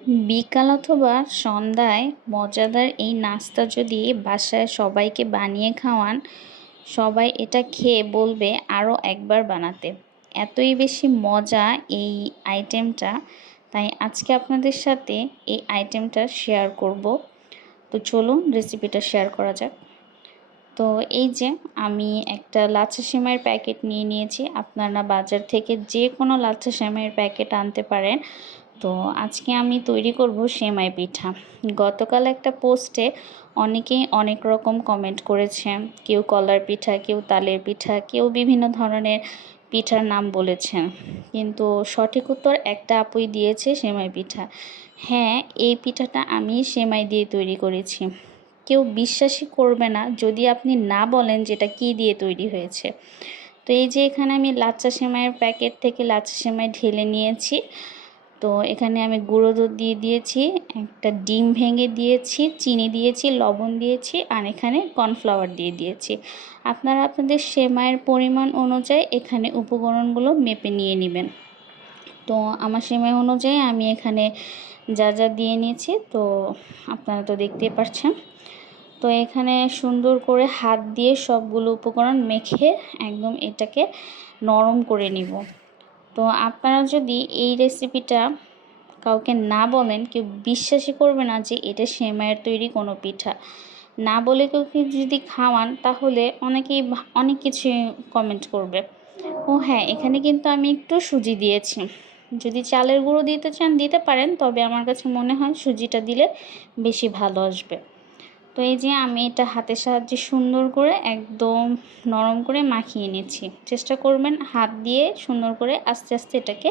বিকাল অথবা সন্ধ্যায় মজাদার এই নাস্তা যদি বাসায় সবাইকে বানিয়ে খাওয়ান, সবাই এটা খেয়ে বলবে আরও একবার বানাতে। এতই বেশি মজা এই আইটেমটা, তাই আজকে আপনাদের সাথে এই আইটেমটা শেয়ার করব। তো চলুন রেসিপিটা শেয়ার করা যাক। তো এই যে আমি একটা লাচ্ছা সেমাইয়ের প্যাকেট নিয়ে নিয়েছি। আপনারা বাজার থেকে যে কোনো লাচ্ছা সেমাইয়ের প্যাকেট আনতে পারেন। তো আজকে আমি তৈরি করব সেমাই পিঠা। গতকাল একটা পোস্টে অনেকেই অনেক রকম কমেন্ট করেছে। কেউ কলার পিঠা, কেউ তালের পিঠা, কেউ বিভিন্ন ধরনের পিঠার নাম বলেছেন, কিন্তু সঠিক উত্তর একটা আপুই দিয়েছে সেমাই পিঠা। হ্যাঁ, এই পিঠাটা আমি সেমাই দিয়ে তৈরি করেছি। কেউ বিশ্বাসই করবে না যদি আপনি না বলেন যে এটা কী দিয়ে তৈরি হয়েছে। তো এই যে এখানে আমি লাচ্ছা সেমাইয়ের প্যাকেট থেকে লাচ্ছা সেমাই ঢেলে নিয়েছি। তো এখানে আমি গুঁড়ো দুধ দিয়ে দিয়েছি, একটা ডিম ভেঙে দিয়েছি, চিনি দিয়েছি, লবণ দিয়েছি, আর এখানে কর্নফ্লাওয়ার দিয়ে দিয়েছি। আপনারা আপনাদের সেমাইয়ের পরিমাণ অনুযায়ী এখানে উপকরণগুলো মেপে নিয়ে নেবেন। তো আমার সেমাই অনুযায়ী আমি এখানে যা যা দিয়ে নিয়েছি, তো আপনারা তো দেখতেই পাচ্ছেন। তো এখানে সুন্দর করে হাত দিয়ে সবগুলো উপকরণ মেখে একদম এটাকে নরম করে নিব। তো আপনারা যদি এই রেসিপিটা কাউকে না বলেন, কেউ বিশ্বাসই করবে না যে এটা সেমাইয়ের তৈরি কোনো পিঠা। না বলে কাউকে যদি খাওয়ান তাহলে অনেকেই অনেক কিছু কমেন্ট করবে। ও হ্যাঁ, এখানে কিন্তু আমি একটু সুজি দিয়েছি। যদি চালের গুঁড়ো দিতে চান দিতে পারেন, তবে আমার কাছে মনে হয় সুজিটা দিলে বেশি ভালো আসবে। তো এই যে আমি এটা হাতের সাহায্যে সুন্দর করে একদম নরম করে মাখিয়ে নিচ্ছি। চেষ্টা করবেন হাত দিয়ে সুন্দর করে আস্তে আস্তে এটাকে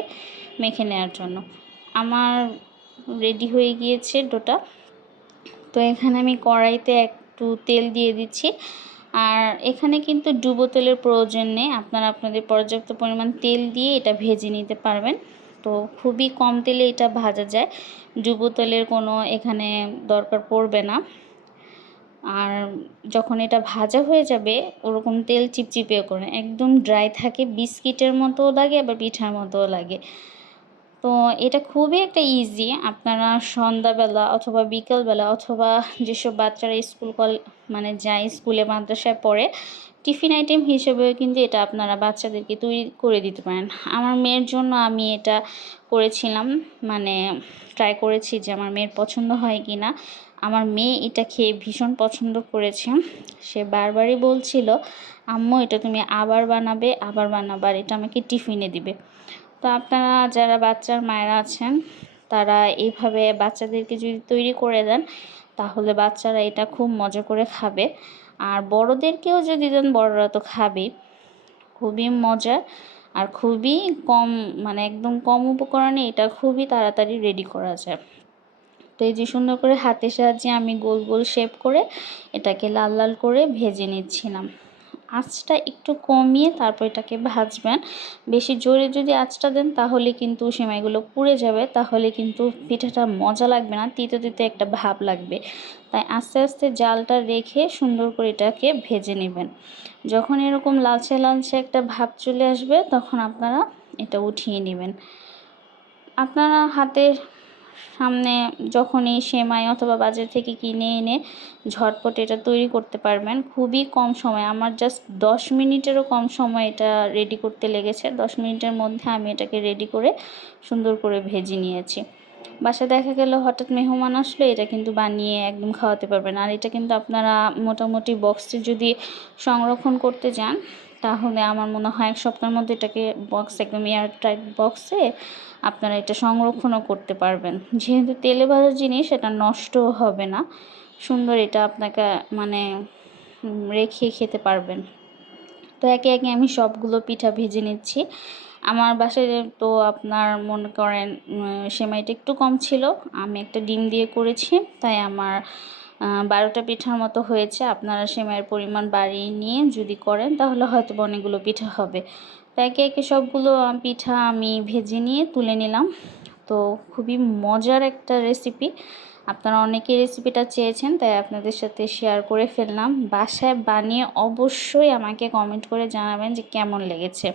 মেখে নেওয়ার জন্য। আমার রেডি হয়ে গিয়েছে ডোটা। তো এখানে আমি কড়াইতে একটু তেল দিয়ে দিচ্ছি। আর এখানে কিন্তু ডুবো তেলের প্রয়োজন নেই, আপনারা আপনাদের পর্যাপ্ত পরিমাণ তেল দিয়ে এটা ভেজে নিতে পারবেন। তো খুবই কম তেলে এটা ভাজা যায়, ডুবো তেলের কোনো এখানে দরকার পড়বে না। আর যখন এটা ভাজা হয়ে যাবে, ওরকম তেল চিপচিপেও করে একদম ড্রাই থাকে, বিস্কিটের মতোও লাগে আবার পিঠার মতোও লাগে। তো এটা খুবই একটা ইজি। আপনারা সন্ধ্যাবেলা অথবা বিকেলবেলা অথবা যেসব বাচ্চারা স্কুল মানে যায়, স্কুলে মাদ্রাসায় পড়ে, টিফিন আইটেম হিসেবেও কিন্তু এটা আপনারা বাচ্চাদেরকে তৈরি করে দিতে পারেন। আমার মেয়ের জন্য আমি এটা করেছিলাম, মানে ট্রাই করেছি যে আমার মেয়ের পছন্দ হয় কি না। আমার মেয়ে এটা খেয়ে ভীষণ পছন্দ করেছে। সে বারবারই বলছিল, আম্মু এটা তুমি আবার বানাবে, আবার বানাবার, এটা আমাকে টিফিনে দিবে। তো আপনারা যারা বাচ্চার মায়েরা আছেন, তারা এইভাবে বাচ্চাদেরকে যদি তৈরি করে দেন, তাহলে বাচ্চারা এটা খুব মজা করে খাবে। আর বড়োদেরকেও যদি দেন, বড়রা তো খাবেই। খুবই মজা আর খুবই কম, মানে একদম কম উপকরণে এটা খুবই তাড়াতাড়ি রেডি করা যায়। তো এই যে সুন্দর করে হাতের সাহায্যে আমি গোল গোল শেপ করে এটাকে লাল লাল করে ভেজে নিচ্ছিলাম। আঁচটা একটু কমিয়ে তারপর এটাকে ভাজবেন। বেশি জোরে যদি আঁচটা দেন তাহলে কিন্তু সেমাইগুলো পুড়ে যাবে, তাহলে কিন্তু পিঠাটা মজা লাগবে না, তিতো তিতো একটা ভাব লাগবে। তাই আস্তে আস্তে জালটা রেখে সুন্দর করে এটাকে ভেজে নেবেন। যখন এরকম লালচে লালচে একটা ভাব চলে আসবে, তখন আপনারা এটা উঠিয়ে নেবেন। আপনারা হাতের সামনে যখনই সেমাই অথবা বাজার থেকে কিনে এনে ঝটপট এটা তৈরি করতে পারবেন খুবই কম সময়। আমার জাস্ট 10 মিনিটেরও কম সময় এটা রেডি করতে লেগেছে। 10 মিনিটের মধ্যে আমি এটাকে রেডি করে সুন্দর করে ভেজে নিয়েছি। বাসায় দেখা গেল হঠাৎ মেহমান আসলে এটা কিন্তু বানিয়ে একদম খাওয়াতে পারবেন। আর এটা কিন্তু আপনারা মোটামুটি বক্সে যদি সংরক্ষণ করতে যান, তাহলে আমার মনে হয় 1 সপ্তাহের মধ্যে এটাকে বক্স, একদম এয়ারটাইট বক্সে আপনারা এটা সংরক্ষণও করতে পারবেন। যেহেতু তেলে ভাজা জিনিস, এটা নষ্টও হবে না, সুন্দর এটা আপনাকে মানে রেখে খেতে পারবেন। তো একে একে আমি সবগুলো পিঠা ভেজে নিচ্ছি। আমার বাসায় তো আপনার মনে করেন সেমাইটা একটু কম ছিল, আমি একটা ডিম দিয়ে করেছি, তাই আমার 12টা পিঠার মতো হয়েছে। আপনারা সেমাইয়ের পরিমাণ বাড়িয়ে নিয়ে যদি করেন তাহলে হয়তো অনেকগুলো পিঠা হবে। তো একে একে সবগুলো পিঠা আমি ভেজে নিয়ে তুলে নিলাম। তো খুবই মজার একটা রেসিপি, আপনারা অনেকেই রেসিপিটা চেয়েছেন, তাই আপনাদের সাথে শেয়ার করে ফেললাম। বাসায় বানিয়ে অবশ্যই আমাকে কমেন্ট করে জানাবেন যে কেমন লেগেছে।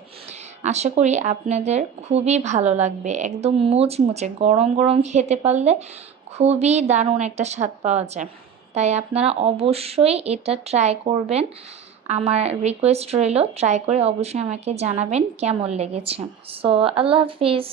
আশা করি আপনাদের খুবই ভালো লাগবে। একদম মুচমুচে গরম গরম খেতে পারলে খুবই দারুণ একটা স্বাদ পাওয়া যায়। তাই আপনারা অবশ্যই এটা ট্রাই করবেন। আমার রিকোয়েস্ট রইল, ট্রাই করে অবশ্যই আমাকে জানাবেন কেমন লেগেছে। সো আল্লাহ হাফিজ।